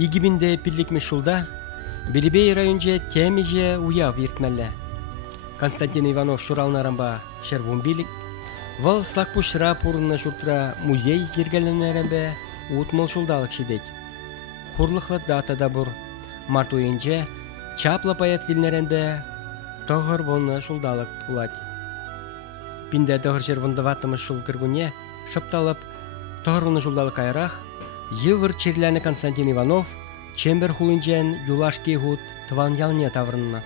игибинде пирликми шулда, Белебей районже темеже уяв иртмелле. Константин Иванов шуралнарамба шервун билик, вал слакпушра пурынна шуртра музей ергеленеренбе утмол шулдалык шидек. Хурлыхлы датада бур, март ойынже чапла паят вилнеренбе тоғыр вонны шулдалык пулать. Пинде тоғыр жервунды ватымы шул кіргуне шыпталып, тоғыр вонны шулдалык айрах, йывыр чирләні Константин Иванов чембер хулынжен юлашки гуд тван ялне таврынна.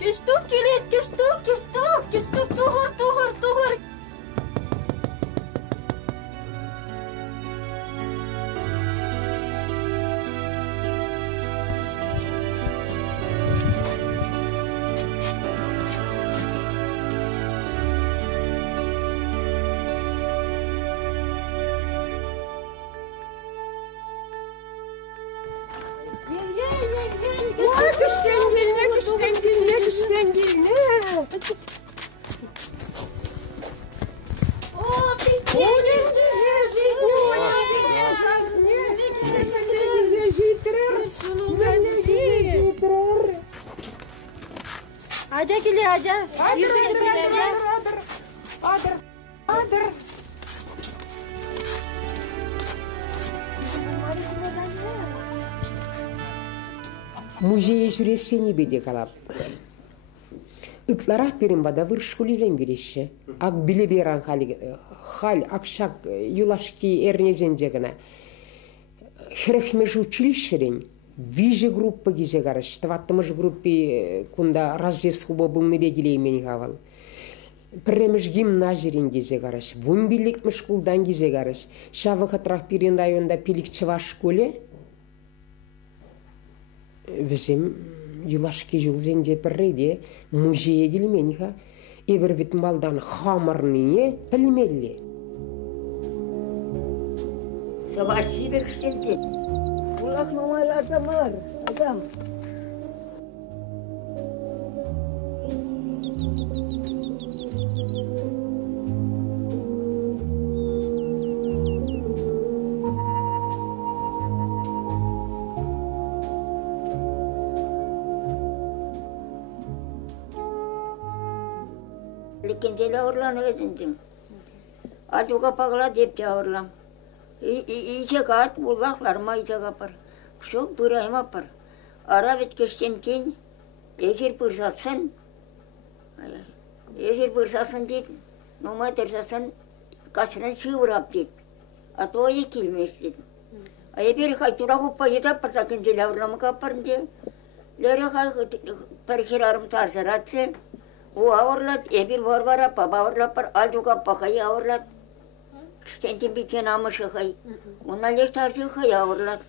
Кесток, тугар. Hadi gel hadi. Adır. Музей жүресені беде қалап. Ытларақ берін бада бір школизен береші. Ак біле беран хал акшак юлашки эрнезен жегіна. Херехмеш училищерен виже группа гизе гараш. Таваттымыш группи кунда разъезд хуба бұлны бегілеймені хавал. Піремеш гимназирин гизе гараш. Вумбилик мышкулдан гизе гараш. Шавы хатрақ берін районда пилик чываш школе. Візім юлашки жылзен депіррейде музейе келмениха. Эбір бит малдан хамарныне пілмелі. Спасибо, кстати. Улак номайларда бар, адам. Лекендели ауырланып едіндім. Адуға пағыла деп те ауырлам. Ичек ат буллақларыма ичек апар. Шоқ бұрайым апар. Ара біткештен кейін егер бұрсасын дейді. Нома тұрсасын қасырын шыурап дейді. Атуайы келмес дейді. Ебер қайтура құппа едап бірсакендели ауырламық апарын де. Лері пәрхерарым тарсыратсы. O ağırlat, ebir var appa, bağırlat par, alcuka pakayı ağırlat. Kıştentin biten amışı kay. Ondan leş tarzı kay ağırlat.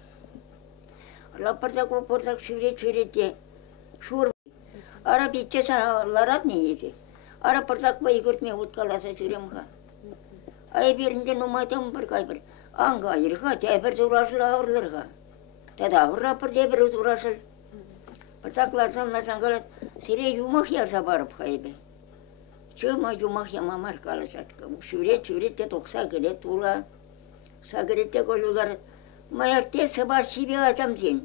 Allah partak o portak süret de. Şur. Ara bitti sana larat neydi? Ara partak bayı görtmeye utkalasa sürem ka. Ay birinde numatam bir kay bir. Anga ayır ka, teber uğraşır ağırlar ka. Tada ağırlat par teber uğraşır. Partaklarsan lasan kalat, sire yumak yarsa barıp kaybe. Çöma yumak yamamar kalasat. Süret de toksa geret ula. Sagret de kolular. Mayarte sabah şibi atam sen.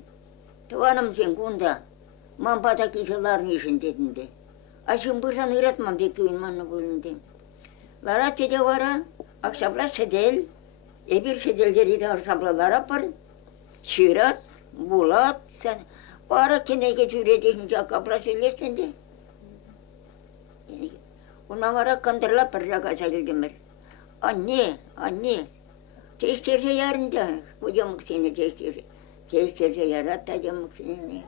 Tavanım sen kunda. Mampata kisaların işin dedinde. Aşın bursan ıratmam bekleyin manna bölünde. Larat ede vara, akşapla sedel. Ebir sedelleri de akşaplalar apar. Şirat, bulat, sen... Para kenege cüredeşince akapla söylersen de. Ona vara kandırla pırlaka sayıldım. Anne. Teşterse yarınca. Kocamık seni teşterse. Teşterse yarat da camık seni.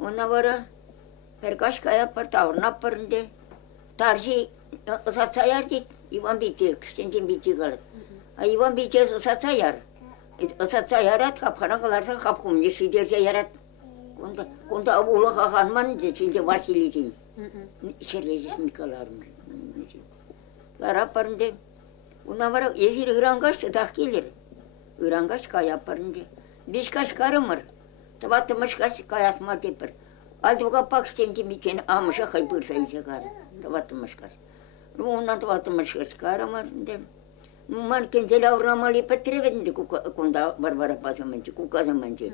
Ona vara perkaş kaya par tavrına parındı. Tarzi ısat sayar dik. İvan bitti. Kıştendin bitti kalıp. İvan bitti ısat sayar. Isat sayarat kapkana kalarsa kapkum. Yeşiderse yarat. Konda abula kahanman çünkü Vasili'sin. Şerlezis Nikolarım. Lara parında. Ona var esir İrangaş da gelir. İrangaş kaya parında. Biz kaç karımır. Таватымышкаш каясма тепер. Алдуга пакштен демичен амыша хай бырса изагар. Таватымышкаш. Руна таватымышкаш карамар дем. Ман кензел аурамали петревенди кунда барбара пасаменчи куказаменчи.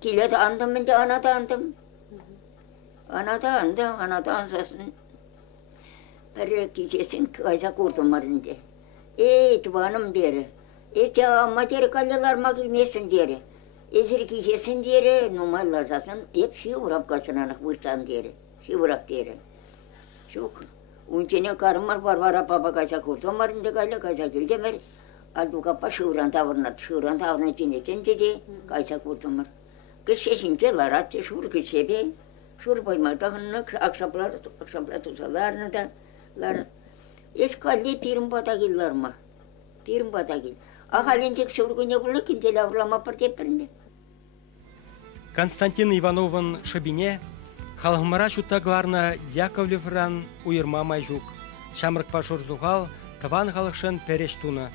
Килет андамменчи аната андам. Аната ансасын. Пәрі кесесін қайса құрдымарынде. Туаным дері. Матері қалаларма келмесін дері. Езір кесесін дері, нумайлар засын, еп шиурап қачынанық бұрсан дері. Шиурап дері. Шук. Унчене карымар барбара папа қайса құрдымарынде қайса келдемер. Алдуғапа шиуран тавырнат. Шиуран тавырнат жинесен деде қайса құрдымар. Кішешінче ларатшы шур кішебе. Шур баймадағынны ақшаплар тұсаларыны да. Ескалли пирим батагиллар ма? Пирим батагил. Ахалинчик шургуне булы кинтел аврама партеперне. Константин Ивановын шыбине, халғымара шутагларна Яковлевран уйырма майжук. Шамрык пашур зуғал, тыван халықшын переш туны.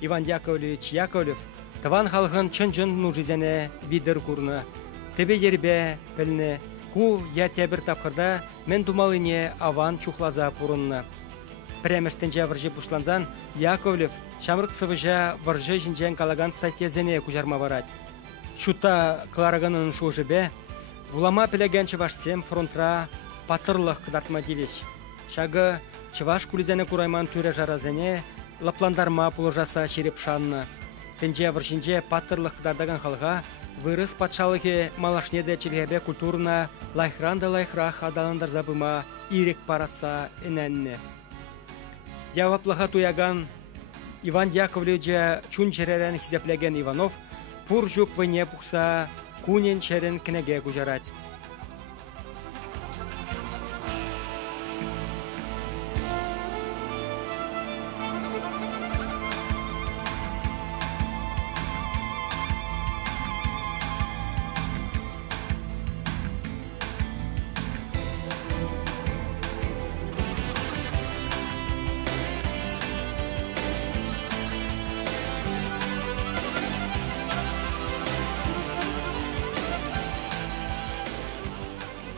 Иван Яковлевич Яковлев, тыван халғын чын-чын нужизене бидер курны. Тебе ербе пілні. Ку я тебір тапқырда мен думалыне аван чухлаза пурынны. Премештенже варжы пушланзан Яковлев шамрык сывыжа варжы жинжен калаган статьязене кужарма барать. Шута клараганын шужыбе, вулама пілеген чывашсем фронтра патырлық кыдартма девеш. Шагы чываш кулизене курайман түрі жаразене лапландарма пулыжаса шереп шанны. Тенже варжинже патырлық кыдардаган халға вырыс патшалығы малашнеде челгебе культурна лайхранда лайхрах адаландар забыма ирек параса эненне. Яваплыға туяган Иван Яковлевича чун черерен хизеплеген Иванов пур жук выне пухса кунен черен кінеге кужарать.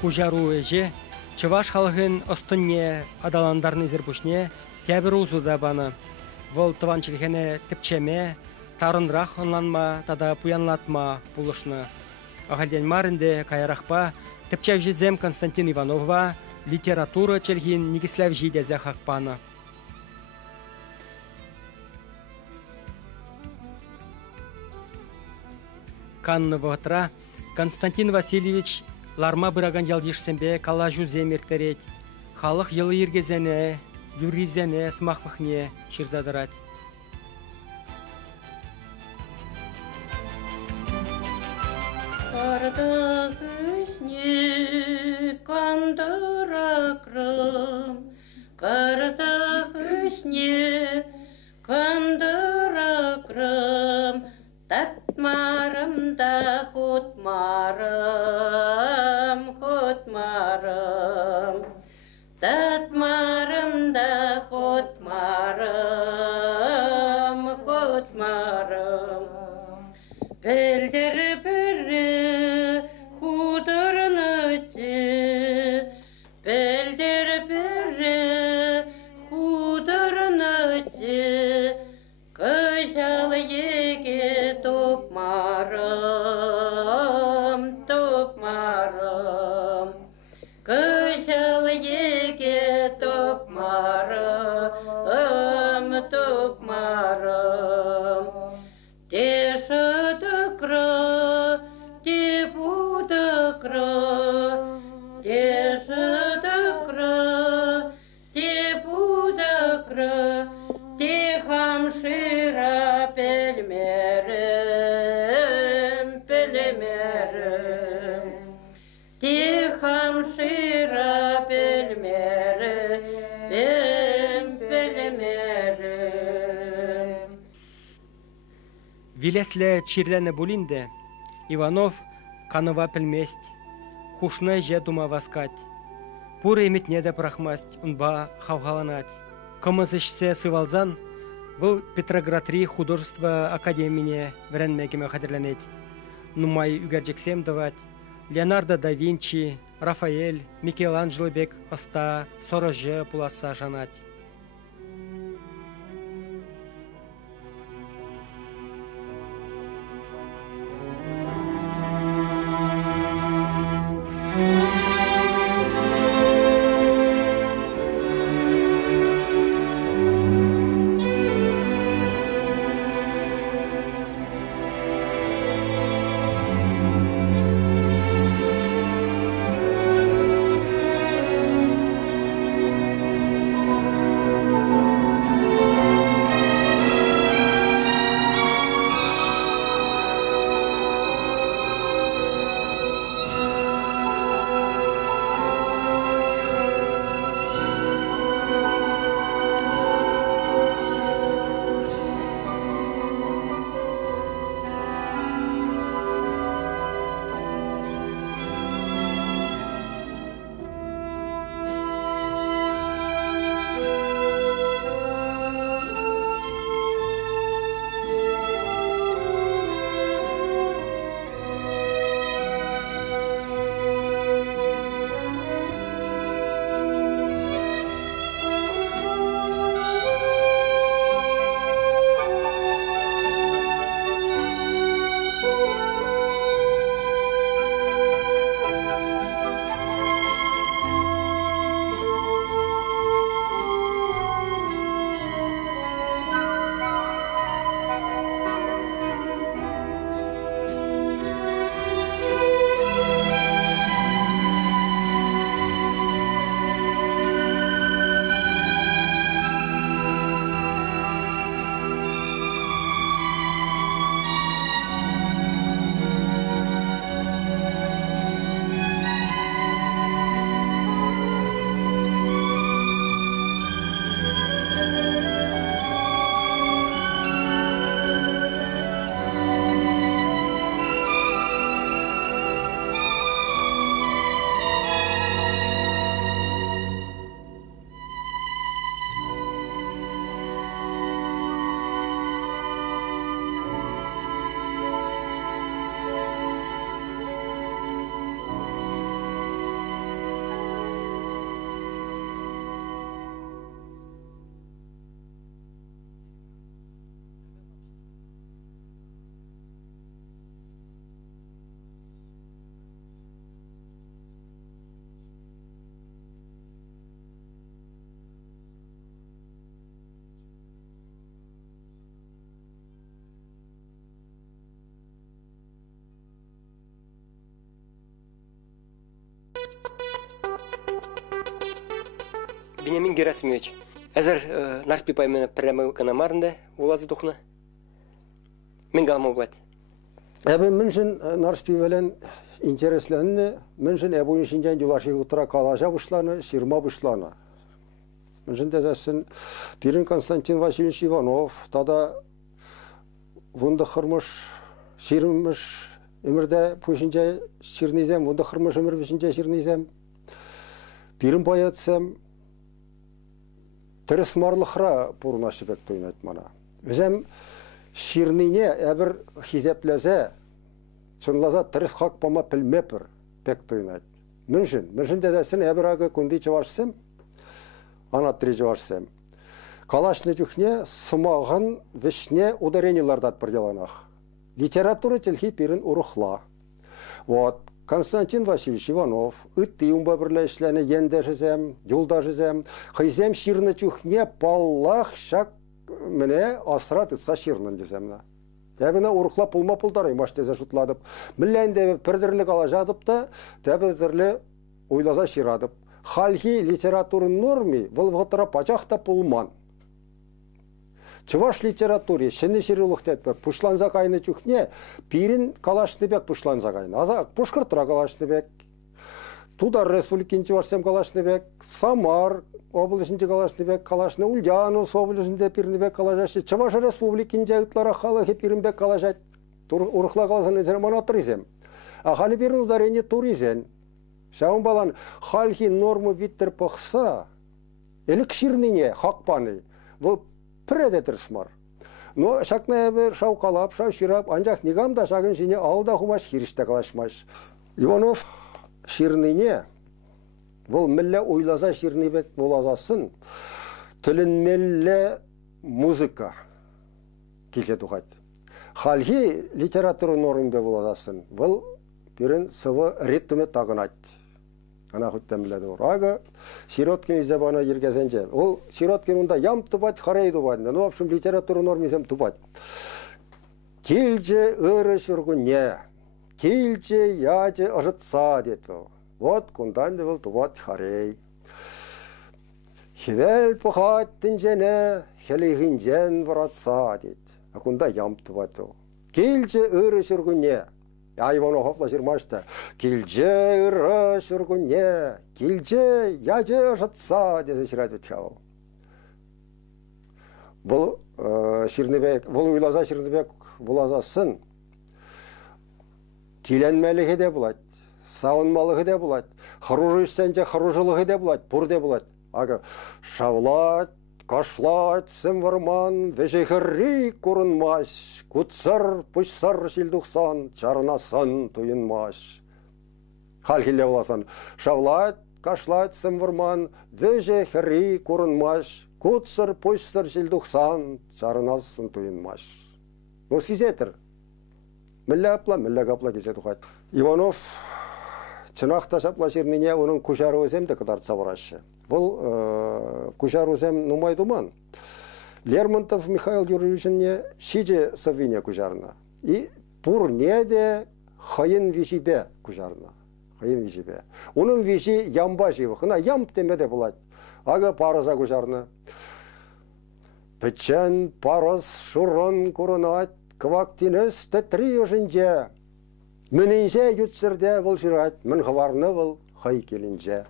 Кужару эже, чываш халғын остынне адаландарны зірбушне тәбір узуда баны. Вол тыван челхене тіпчеме, тарынрақ онланма, тада пуянлатма пулышны. Ағалден марынде кайрақпа, тіпчев жезем Константин Иванова литература челхин негисләв жидезе хақпаны. Канны вғытра Константин Васильевич ларма бұраган ялдишсембе кала жүзе мертерет. Халық елы ергезене, юризене, смақлықне шырзадырат. Карда хүсне кандыракрым, карда хүсне кандыракрым, татмарым да хутмарым, хутмарым. Татмарым да хутмарым, хутмарым. Пелдер бірі худырны те, пелдер бірі худырны те, кышал еге топмарым, топмарым. Кышал еге топмарым, топмарым. Те шыдықры, те будықры, те шыдықры, те будықры, те хамшыра пелмерім, пелмерім. Те хамшыра пелмерім, пелмерім. Вилесле чирләне булинде, Иванов каныва пілмест, хушны же дума васкать. Пуры еметне де прахмасть, унба хавгаланать. Кымызышсе сывалзан, бұл Петроград-3 художество академине вренмегіме қадірленет. нумай үгәржексем давать, Леонардо да Винчи, Рафаэль, Микеланджело бек оста, сорожы пуласа жанать. Бенямин Герасимович, әзір нарспи паймена прямо канамарында улазы тухна. Мен галма булат. Әбен меншин нарспи белән интересләнне, меншин әбуен шинҗан юлашы утыра калажа бушланы, ширма бушланы. Меншин дәсен Пирин Константин Васильевич Иванов, тада вунда хырмыш, ширмыш өмірдә пушинҗа ширнизем, вунда хырмыш өмір бишинҗа ширнизем. Пирин паятсам Тырысмарлықра пұрнашы бәк тойнайт мана. Өзем ширнине әбір хизепләзе, чынлаза тырыс хақ пама пілмепір бәк тойнайт. Мүншін дәдәсін әбір ағы күнді чывашсым, анаттыры чывашсым. Калашны жүхне сымағын вишне ударенилардат бірделанақ. Литература тілхи пирін ұрықла. Вот. Константин Васильевич Иванов, үтті умба бірләшіләні енді жізем, юлда жізем, қайзем ширны чухне паллах шак міне асырат үтса ширнын деземна. Әбіна ұрықла пұлма пұлдары имаш тезе жұтладып. Мүлләнде бірдірлік алажадып та, тәбірдірлі ойлаза ширадып. Халхи литературын норми, вылвғытыра пачақта пұлман. Чываш литературе, шыны ширылық тәтпі, пұшланза қайны чухне, пирин калашны бек пұшланза қайны. Азақ пұшқыртыра калашны бек. Тудар республикинчі барсам калашны бек, Самар облысынчы калашны бек, калашны Ульянус облысында пирин бек калажашы. Чываш республикинчі ұтлара қалығы пирин бек калажат. Урықла қаласын өзіне манатыр изем. Аханы пирин ударение туризен. Шауын балан халхи норму виттер пықса, әлік ширнине хақпаны. Бұл піреді тұрсмар. Но шакна бер шаукалап, ширап, анжак нигамда шагын жине алда хумаш хириште калашмаш. Иванов ширнине, вол милле ойласа ширнибек болазасын, тилинмелле музыка килсе тухат. Халхи литература нормбе болазасын, вол бирин сывы ритме тагынат. Ана хуттан биледі ор. Ага Сироткин забана ергезенже. Ол Сироткин унда ям тубат, харей тубат. Ну, в общем, литература нормизем тубат. Килже ыры шургуне, килже яже ырытса дед ол. Вот кундан де бол тубат харей. Хивел пухат тинжене, хелигинжен варатса дед. А кунда ям тубат ол. Килже ыры шургуне. Иванов хоплашырмашта. Килже ыры шургуне, килже яже ырытса десе шират өтчау. Бұл Ширнебек, бұл уйласа Ширнебек болазасын, киленмелігі де болады, сауынмалығы де болады, харужышсенже харужылығы де болады, бұр де болады. Ага, шавлат, кашлат, сымварман, вежехірри көрінмаш, күтсір, пұшсір шілдіқсан, жарынасын тұйынмаш. Халхиле боласын, шавлат, кашлат, сымварман, вежехірри көрінмаш, Кутсыр, пұшсыр, жылдықсан, жарынасын тұйынмаш. Ну, сизетір. Мілі қапла кесе тұқат. Иванов чынақта шапла жеріне оның күшар өземді қыдартса барашы. Бұл күшар өзем нұмай думан. Лермонтов Михаил Юрьевичіне шиже сывине күшарына. И бұр неде хайын вишибе күшарына. Хайын вишибе. Оның виши ямба живы. Хына ям темеде болады. Ага парыза күшарына. Печен парыз шурын көрінат, квактинес тәтри өжінже. Мінінже үтсірде бұл жират, мін хаварны бұл хай келінже.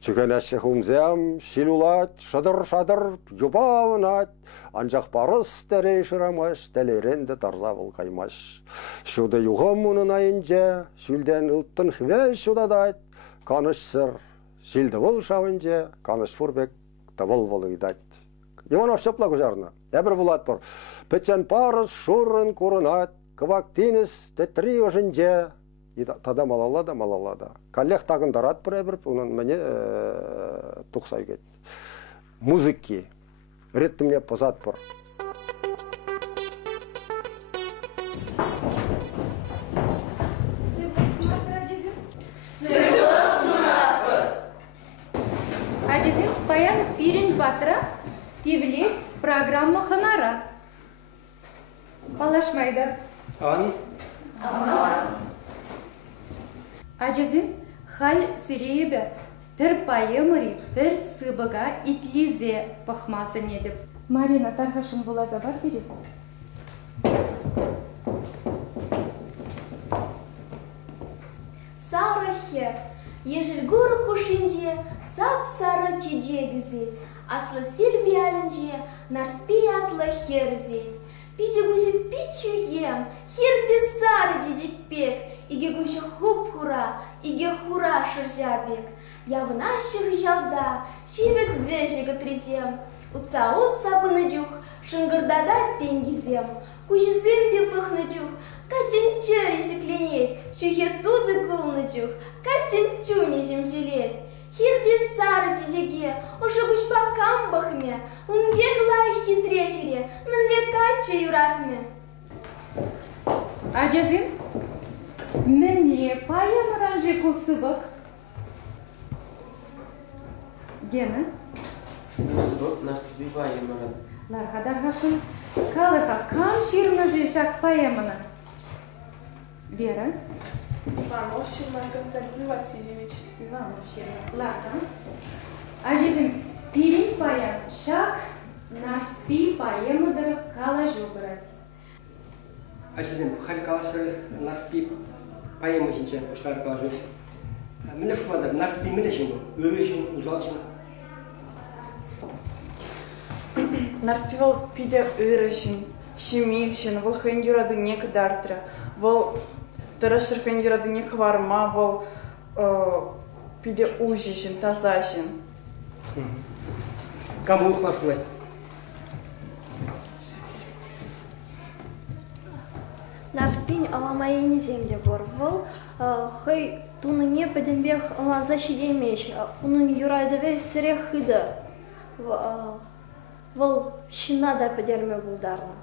Чүкен әші хумзем, шилулат, шадыр-шадыр, юбауынат. Анжақ парыз тәрей шырамаш, тәлеренді тарза бұл қаймаш. Шуды юғым мұнын айынже, шүлден ұлттын хвел шудадат. Каныш сыр, шилді бұл шауынже, каныш фурбек табыл бұл үйдат. Иванов шапла күжарына. Әбір бұлат бұр. Петчен парыз шурын көрінат, квактинес тәтри өжінже. Тада малалада. Каллех тағындарат бір әбір, оның мәне тұқсай кет. Музыки. Реттімне позат бұр. Әдезім баян бірін батыра Тивлек программа ханара. Палашмайды. Ан? Ажезин хал сирейбе пір пайымыри, пір сыбыға итлизе пахмасы недіп. Марина тархашын болаза бар берек. Сары хер, ежелгуры кушинже, сап-сары чидже güzel. Aslı silbiyalınca narspи atlı herüze. Pici guşu pit hüyem, herde sarı cicik pek. İge guşu hup hura, ige hura şırjabek. Явна şıhjalda, şivet veşe trezem. Utsa bınıcuk, şıngırdada dengizem. Kuşisen de pıhnıcuk, kaçın çarı şıklenet. Şühe tudı kulnıcuk, kaçın çuni jemjelet. Хирде сары жежеге, ұшы бұшпақам бұқме, ұнбеглай хитрехере, мінле качы юратме. Ажазин, мінле пайымыран жеку сыбық. Гена? Сыбық наступи пайымыран. Ларғадарғашын, қалыға қам ширына жешак пайымына. Вера? Иванов Щерман Константин Васильевич. Иванов Щерман. Ладно. Ажезин, пирин паян, шак, нарспи паемыдыр кала жугырат. Ажезин, халь калашы нарспи паемы жинче, пұштары кала жугыр. Міне шумадар, нарспи міне жин, өрі жин, узал жин. Нарспивал пиде өрішін, шемилшін, вол хендюрады не кадартра, вол Тарашыр хендюрады не хварма, вол пиде ужишін, тазашын. Кам бұл қылашулайды? Нарспин аламайыны земде бар. Вол хой туныне педембех ланза шидемеш. Унын юрайдыве сирех хыды. Вол шинада педерме булдарна.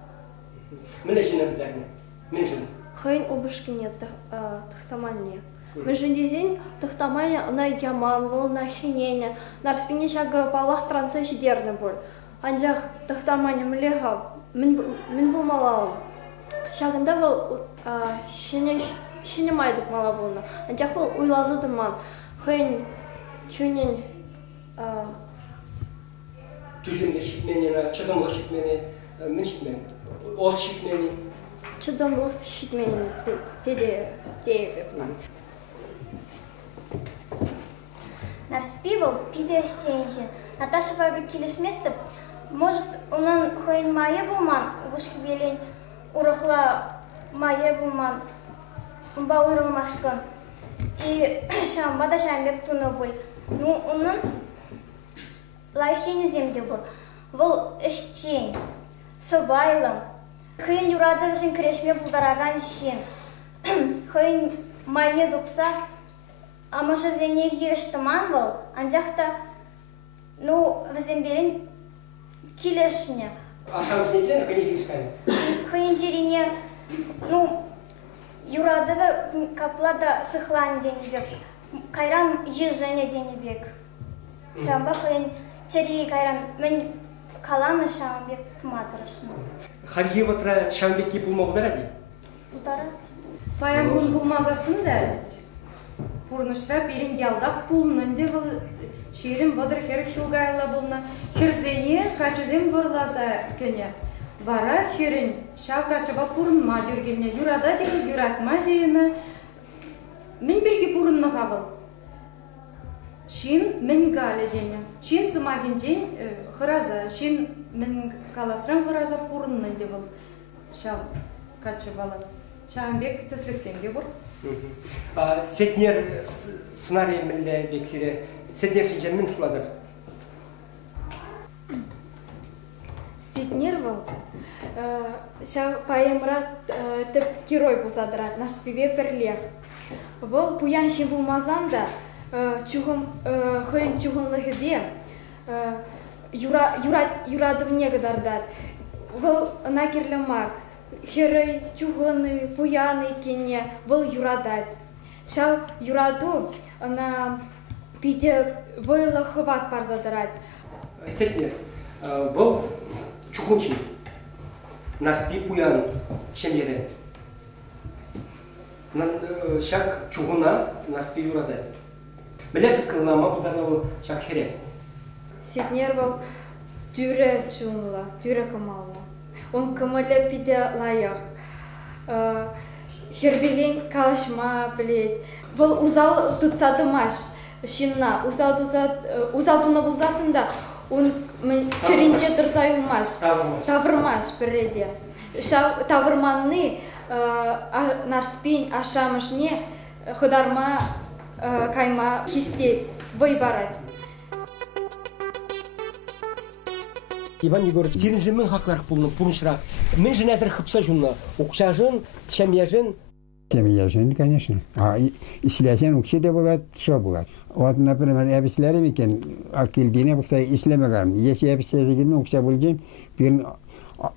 Мене жина битәрне. Мен жин. Хойн обышкине тахтаманне. Мен жиндезен тахтамане на яман вол на хинене. Нарспине шага палах транса шидерне бол. Анжақ тахтамане млеха мен булмалалым. Шагында вол шине майдык мала болна. Анжақ вол уйлазыдыман. Хойн чунен Түземдер шитмене, чыдымлық шитмене, мен шитмене, оз шитмене. чыдымлық шитменен деде дейбепна. Нарспивал пидештенжи. Наташа бабы килешместі, может, onun хойн майы булман, ушки белен урахла майы булман, умба уйрылмашкан. И шамба да шамбек туны бол. Ну, onun лайхени земде бол. Вол эштен, собайлым. Хойн юрады вжин крешме булдараган шен. Хойн майы дупса, амаша зене хирештыман бол, анжақта ну, вземберин килешне. Ашам жнетлен хыне хишкан. Хыин жерине, ну, юрадыва каплада сыхлан денебек. Кайран ежене денебек. Шамба хыин чери кайран мен каланы шамбек тматырышны. Харги ватра шамбек кипулма бударади? Тутара? Паян бун булмазасын да. Пурнышра берин ялдах булнын де был шерим водыр херик шулгайла булна. Херзене качызем бурласа көне. Вара херин шавкачыга пурнма жүргенне юрада деген юратма жейіні. Мен бірге пурынны қабыл. Шин мен гале дене. Шин сымагин жен хыраза. Шин мен каласран хыраза пурынны де был. Шав качы бала. Шамбек төсліксемге бұр. Сетнер сценарий милле бексире. Сетнер шинчен мен шуладыр. Сетнер был. Шав паемрат тіп герой бұзадырат. Наспиве перлер. Вол пуян шин булмазан да хойн чуғынлығы бе юрадывне кадардар. Вол накерлі мар. Херой чуғыны, пуяны кене вол юрадат. Шал юраду на пиде войлы хыват парзадырат. Сетнер, вол чуғынчи. Нарспи пуян шемере. Шак чуғына нарспи юрадат. Білетік кылнама бұдана ол шак хере. Сетнер вол тюре чуңла, тюре кымалла. Он кымылы пиде лайық. Хербелен калашма білет. Бұл узал тұтсадымаш шинна. Узал туны бұлзасында он чыринче тұрсай умаш. Тавырмаш біреде. Тавырманны нарспен ашамышне хыдарма кайма хистет. Вайбарат. Иван Егорович, сиринжемен хақларық болны пұрыншырақ. Мен жын әзір қыпса жынна. Оқшажын, шәмияжын. Шәмияжын, конечно. Исләсен ұқшы да болады, шо болады. Вот, например, әбісләрі екен, келдейіне бұқса ислемеғарым. Есі әбісләрі ұқша болжен, бірін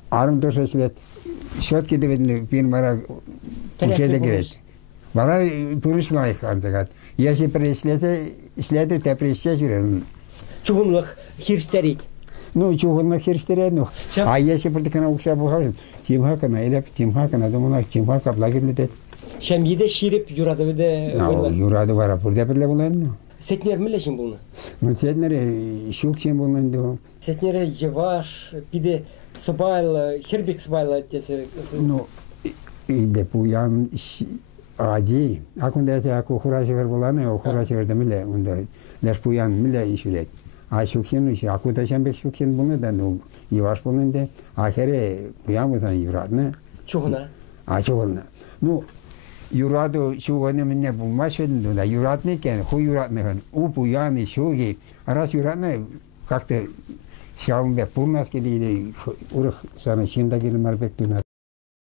арым дұрса ислет. Шот кетіп едінде бірін бара ұқшада кереді. Бара пұрыш лайық антығат. Есі бір исләдір тәпірессе жүрер. Чуғынлық хирстәрет. Ну, чуғынлық хирстәрет. А есі бірдікіна ұқша бұқавын. Тимхакана, елеп тимхакана, думына тимхака благерледі. Шәмиде ширіп юрады беді? Юрады бара, бұрда бірлі болайын. Сетнер мілі жын болны? Сетнер шук жын болайын. Сетнер еваш, биде сыбайлы, хербек сыбайлы десе? Ну, иде пуян ади. Акында әте аку хурашығыр боланы, хурашығырды мілі, онда ләш пуян мілі ішілет. А шукшен үші, акуда шәмбек шукшен болны да, ну, еваш болны ахере пуян болсан юрадны. Чуғына? Чуғына. Ну, юраду шуғыны мінне бұлмаш ведінді, да юрадны кен, ху юрадны хан, у пуяны шуғы, арас юрадны как-то шауынбек пұрнас келейді, ұрық саны шында келі марбек дүнат.